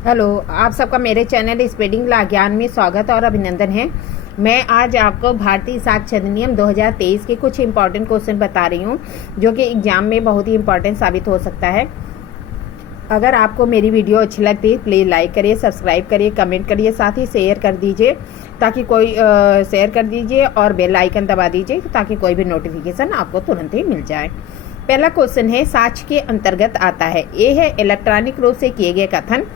Hello, आप सबका मेरे चैनल स्पीडिंग ला ज्ञान में स्वागत और अभिनंदन है। मैं आज आपको भारतीय साक्ष्य अधिनियम 2023 के कुछ इंपॉर्टेंट क्वेश्चन बता रही हूँ जो कि एग्जाम में बहुत ही इंपॉर्टेंट साबित हो सकता है। अगर आपको मेरी वीडियो अच्छी लगती है प्लीज़ लाइक करिए, सब्सक्राइब करिए, कमेंट करिए, साथ ही शेयर कर दीजिए ताकि कोई शेयर कर दीजिए और बेल आइकन दबा दीजिए ताकि कोई भी नोटिफिकेशन आपको तुरंत ही मिल जाए। पहला क्वेश्चन है साक्ष्य के अंतर्गत आता है। ए है इलेक्ट्रॉनिक रूप से किए गए कथन,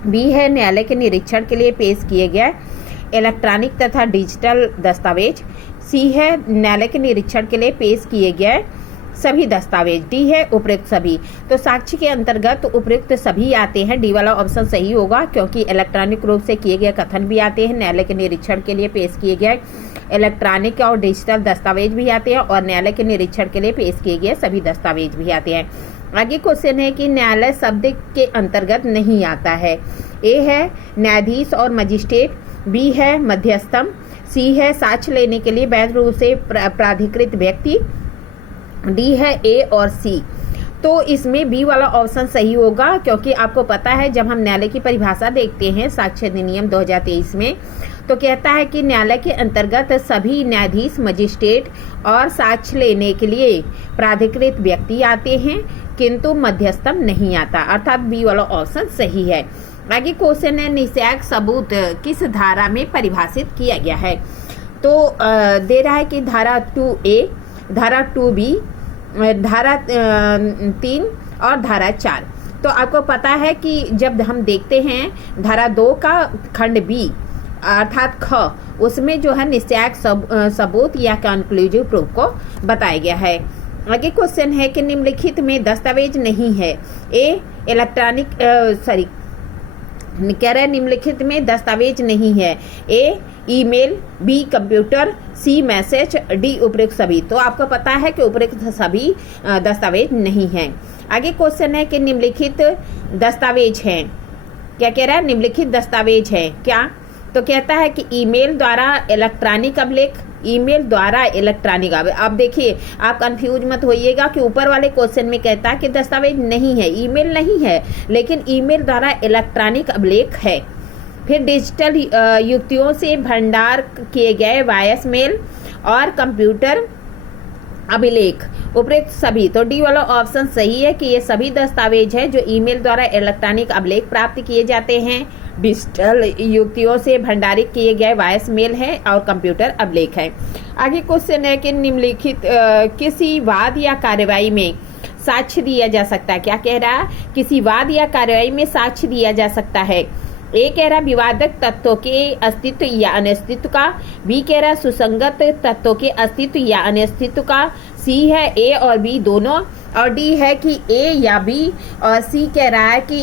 बी है न्यायालय के निरीक्षण के लिए पेश किए गए इलेक्ट्रॉनिक तथा डिजिटल दस्तावेज, सी है न्यायालय के निरीक्षण के लिए पेश किए गए सभी दस्तावेज, डी है उपयुक्त सभी। तो साक्ष्य के अंतर्गत उपयुक्त सभी आते हैं, डी वाला ऑप्शन सही होगा क्योंकि इलेक्ट्रॉनिक रूप से किए गए कथन भी आते हैं, न्यायालय के निरीक्षण के लिए पेश किए गए इलेक्ट्रॉनिक और डिजिटल दस्तावेज भी आते हैं और न्यायालय के निरीक्षण के लिए पेश किए गए सभी दस्तावेज भी आते हैं। आगे क्वेश्चन है कि न्यायालय शब्द के अंतर्गत नहीं आता है। ए है न्यायाधीश और मजिस्ट्रेट, बी है मध्यस्थम, सी है साक्ष्य लेने के लिए वैध रूप से प्राधिकृत व्यक्ति, डी है ए और सी। तो इसमें बी वाला ऑप्शन सही होगा क्योंकि आपको पता है जब हम न्यायालय की परिभाषा देखते हैं साक्ष्य अधिनियम 2023 में तो कहता है कि न्यायालय के अंतर्गत सभी न्यायाधीश, मजिस्ट्रेट और साक्ष्य लेने के लिए प्राधिकृत व्यक्ति आते हैं किंतु मध्यस्थम नहीं आता, अर्थात बी वाला ऑप्शन सही है। आगे क्वेश्चन है निषेध सबूत किस धारा में परिभाषित किया गया है। तो दे रहा है कि धारा 2A, धारा 2B, धारा 3 और धारा 4। तो आपको पता है कि जब हम देखते हैं धारा 2 का खंड बी अर्थात ख, उसमें जो है निश्चयक सबूत या कंक्लूसिव प्रूफ को बताया गया है। आगे क्वेश्चन है कि निम्नलिखित में दस्तावेज नहीं है। ए इलेक्ट्रॉनिक कह रहे हैं निम्नलिखित में दस्तावेज नहीं है। ए email, B computer, see message, D उपयुक्त सभी। तो आपको पता है कि उपयुक्त सभी दस्तावेज नहीं है। आगे क्वेश्चन है कि निम्नलिखित दस्तावेज हैं। क्या कह रहा है? निम्नलिखित दस्तावेज है क्या? तो कहता है कि ईमेल द्वारा इलेक्ट्रॉनिक अभिलेख, ईमेल द्वारा इलेक्ट्रॉनिक। अब देखिए आप कंफ्यूज मत होइएगा कि ऊपर वाले क्वेश्चन में कहता है कि दस्तावेज नहीं है, ईमेल नहीं है, लेकिन ईमेल द्वारा इलेक्ट्रॉनिक अभिलेख है। फिर डिजिटल युक्तियों से भंडार किए गए वॉयस मेल और कंप्यूटर अभिलेख, उपयुक्त सभी। तो डी वाला ऑप्शन सही है कि ये सभी दस्तावेज हैं जो ईमेल द्वारा इलेक्ट्रॉनिक अभिलेख प्राप्त किए जाते हैं, डिजिटल युक्तियों से भंडारित किए गए वॉयस मेल है और कंप्यूटर अभिलेख है। आगे क्वेश्चन है कि निम्नलिखित किसी वाद या कार्यवाही में साक्ष्य दिया जा सकता है। क्या कह रहा है? किसी वाद या कार्यवाही में साक्ष्य दिया जा सकता है। ए कह रहा विवादक तत्वों के अस्तित्व या अनस्तित्व का, बी कह रहा सुसंगत तत्वों के अस्तित्व या अनस्तित्व का, सी है ए और बी दोनों, और डी है कि ए या बी, और सी कह रहा है कि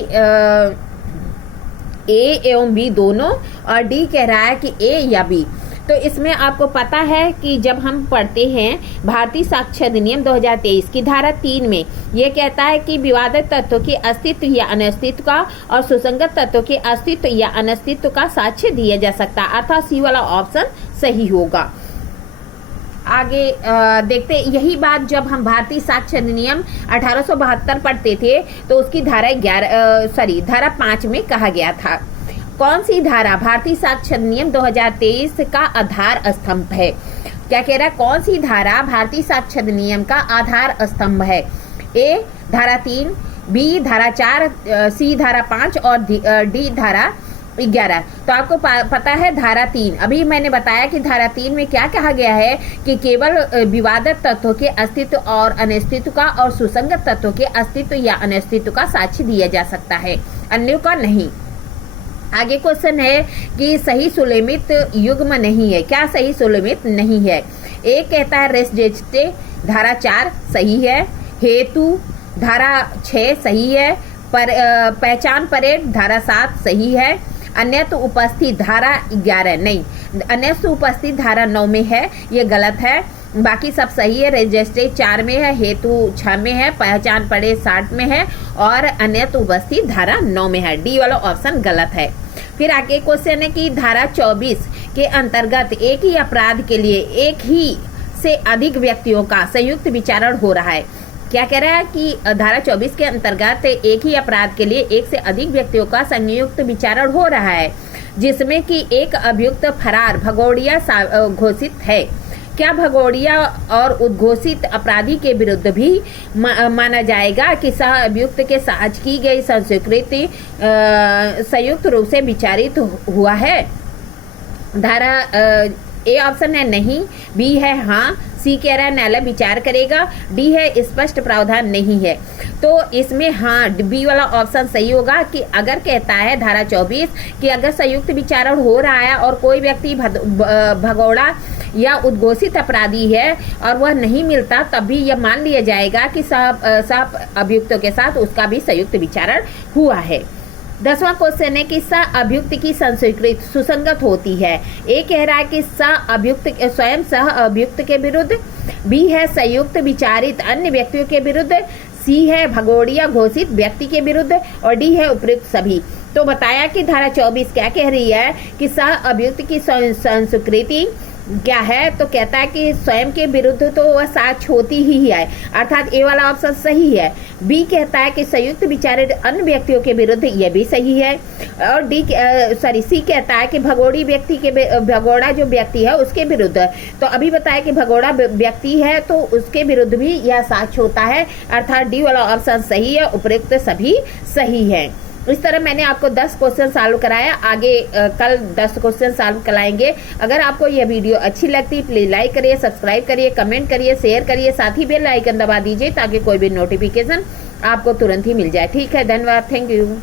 ए एवं बी दोनों, और डी कह रहा है कि ए या बी। तो इसमें आपको पता है कि जब हम पढ़ते हैं भारतीय साक्ष्य अधिनियम 2023 की धारा 3 में ये कहता है कि विवादित तत्वों के अस्तित्व या अनस्तित्व का और सुसंगत तत्वों के अस्तित्व या अनस्तित्व का साक्ष्य दिया जा सकता है, अर्थात सी वाला ऑप्शन सही होगा। आगे देखते यही बात जब हम भारतीय साक्ष्य अधिनियम 1872 पढ़ते थे तो उसकी धारा 5 में कहा गया था। कौन सी धारा भारतीय साक्ष्य अधिनियम 2023 का आधार स्तंभ है? क्या कह रहा है? कौन सी धारा भारतीय साक्ष्य अधिनियम का आधार स्तंभ है? ए धारा 3, बी धारा 4, सी धारा 5 और डी धारा 11। तो आपको पता है धारा 3, अभी मैंने बताया कि धारा 3 में क्या कहा गया है कि केवल विवादित तत्वों के अस्तित्व और अनस्तित्व का और सुसंगत तत्वों के अस्तित्व या अनस्तित्व का साक्ष्य दिया जा सकता है, अन्य का नहीं। आगे क्वेश्चन है कि सही सुलेमित युग्म नहीं है। क्या सही सुलेमित नहीं है? ए कहता है रेस जेस्टे धारा 4 सही है, हेतु धारा 6 सही है, पहचान परेड धारा 7 सही है, अन्यत्र उपस्थित धारा 11 नहीं, अन्यत्र उपस्थित धारा 9 में है, ये गलत है। बाकी सब सही है। रजिस्ट्री 4 में है, हेतु 6 में है, पहचान पड़े 60 में है और अन्यत्र उपस्थित धारा 9 में है। डी वाला ऑप्शन गलत है। फिर आगे क्वेश्चन है कि धारा 24 के अंतर्गत एक ही अपराध के लिए एक ही से अधिक व्यक्तियों का संयुक्त विचारण हो रहा है। क्या कह रहा है कि धारा 24 के अंतर्गत एक ही अपराध के लिए एक से अधिक व्यक्तियों का संयुक्त विचारण हो रहा है, जिसमें कि एक अभियुक्त फरार भगोड़िया घोषित है। क्या भगोड़िया और उद्घोषित अपराधी के विरुद्ध भी माना जाएगा कि सह अभियुक्त के साथ की गई संस्कृति संयुक्त रूप से विचारित हुआ है? धारा ए ऑप्शन है नहीं, बी है हाँ, सी कह रहा है न्यायालय विचार करेगा, डी है स्पष्ट प्रावधान नहीं है। तो इसमें हाँ बी वाला ऑप्शन सही होगा कि अगर कहता है धारा 24 कि अगर संयुक्त विचारण हो रहा है और कोई व्यक्ति भगोड़ा या उद्घोषित अपराधी है और वह नहीं मिलता, तब भी यह मान लिया जाएगा कि सब अभियुक्तों के साथ उसका भी संयुक्त विचारण हुआ है। 10वां क्वेश्चन है कि सह अभियुक्त की संस्कृति सुसंगत होती है। ए कह रहा है कि सह अभियुक्त स्वयं सह अभियुक्त के विरुद्ध, बी है संयुक्त विचारित अन्य व्यक्तियों के विरुद्ध, सी है भगोड़िया घोषित व्यक्ति के विरुद्ध और डी है उपयुक्त सभी। तो बताया कि धारा 24 क्या कह रही है कि सह अभियुक्त की संस्कृति क्या है, तो कहता है कि स्वयं के विरुद्ध तो वह साक्ष्य होती ही है, अर्थात ए वाला ऑप्शन सही है। बी कहता है कि संयुक्त विचारित अन्य व्यक्तियों के विरुद्ध, यह भी सही है। और सी कहता है कि भगोड़ा जो व्यक्ति है उसके विरुद्ध, तो अभी बताया कि भगोड़ा व्यक्ति है तो उसके विरुद्ध भी यह साक्ष्य होता है, अर्थात डी वाला ऑप्शन सही है, उपयुक्त सभी सही है। इस तरह मैंने आपको 10 क्वेश्चन सॉल्व कराया, आगे कल 10 क्वेश्चन सॉल्व कराएंगे। अगर आपको यह वीडियो अच्छी लगती प्लीज लाइक करिए, सब्सक्राइब करिए, कमेंट करिए, शेयर करिए, साथ ही बेल आइकन दबा दीजिए ताकि कोई भी नोटिफिकेशन आपको तुरंत ही मिल जाए। ठीक है, धन्यवाद, थैंक यू।